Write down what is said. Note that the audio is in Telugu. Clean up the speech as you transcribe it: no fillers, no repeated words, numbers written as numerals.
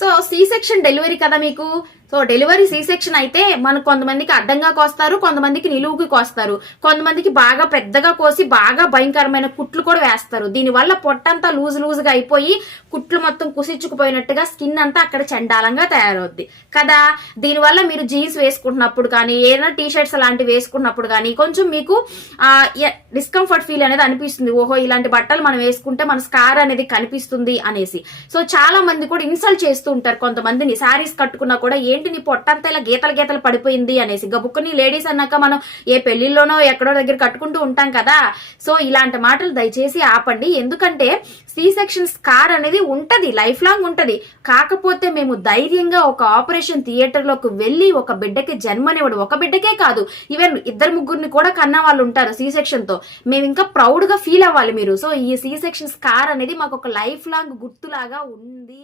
సో సి సెక్షన్ డెలివరీ కదా మీకు. సో డెలివరీ సి సెక్షన్ అయితే మనకు కొంతమందికి అడ్డంగా కోస్తారు, కొంతమందికి నిలువుకి కోస్తారు, కొంతమందికి బాగా పెద్దగా కోసి బాగా భయంకరమైన కుట్లు కూడా వేస్తారు. దీనివల్ల పొట్టంతా లూజ్ గా అయిపోయి కుట్లు మొత్తం కుసిచ్చుకుపోయినట్టుగా స్కిన్ అంతా అక్కడ చండాలంగా తయారవుద్ది కదా. దీనివల్ల మీరు జీన్స్ వేసుకుంటున్నప్పుడు కానీ ఏదైనా టీ షర్ట్స్ అలాంటివి వేసుకున్నప్పుడు కానీ కొంచెం మీకు డిస్కంఫర్ట్ ఫీల్ అనేది అనిపిస్తుంది. ఓహో ఇలాంటి బట్టలు మనం వేసుకుంటే మన స్కార్ అనేది కనిపిస్తుంది అనేసి. సో చాలా మంది కూడా ఇన్సల్ట్ చేస్తూ ఉంటారు కొంతమందిని. శారీస్ కట్టుకున్నా కూడా ఏంటి నీ పొట్టంతా ఇలా గీతలు పడిపోయింది అనేసి. గబుక్కుని లేడీస్ అన్నాక మనం ఏ పెళ్లిలోనో ఎక్కడో దగ్గర కట్టుకుంటూ ఉంటాం కదా. సో ఇలాంటి మాటలు దయచేసి ఆపండి. ఎందుకంటే సి సెక్షన్ స్కార్ అనేది ఉంటది, లైఫ్ లాంగ్ ఉంటది. కాకపోతే మేము ధైర్యంగా ఒక ఆపరేషన్ థియేటర్ లోకి వెళ్లి ఒక బిడ్డకి జన్మనివ్వడం, ఒక బిడ్డకే కాదు ఈవెన్ 2-3 కూడా కన్నా వాళ్ళు ఉంటారు సి సెక్షన్ తో. మేము ఇంకా ప్రౌడ్ గా ఫీల్ అవ్వాలి మీరు. సో ఈ సి సెక్షన్ స్కార్ అనేది మాకు ఒక లైఫ్ లాంగ్ గుర్తులాగా ఉంది.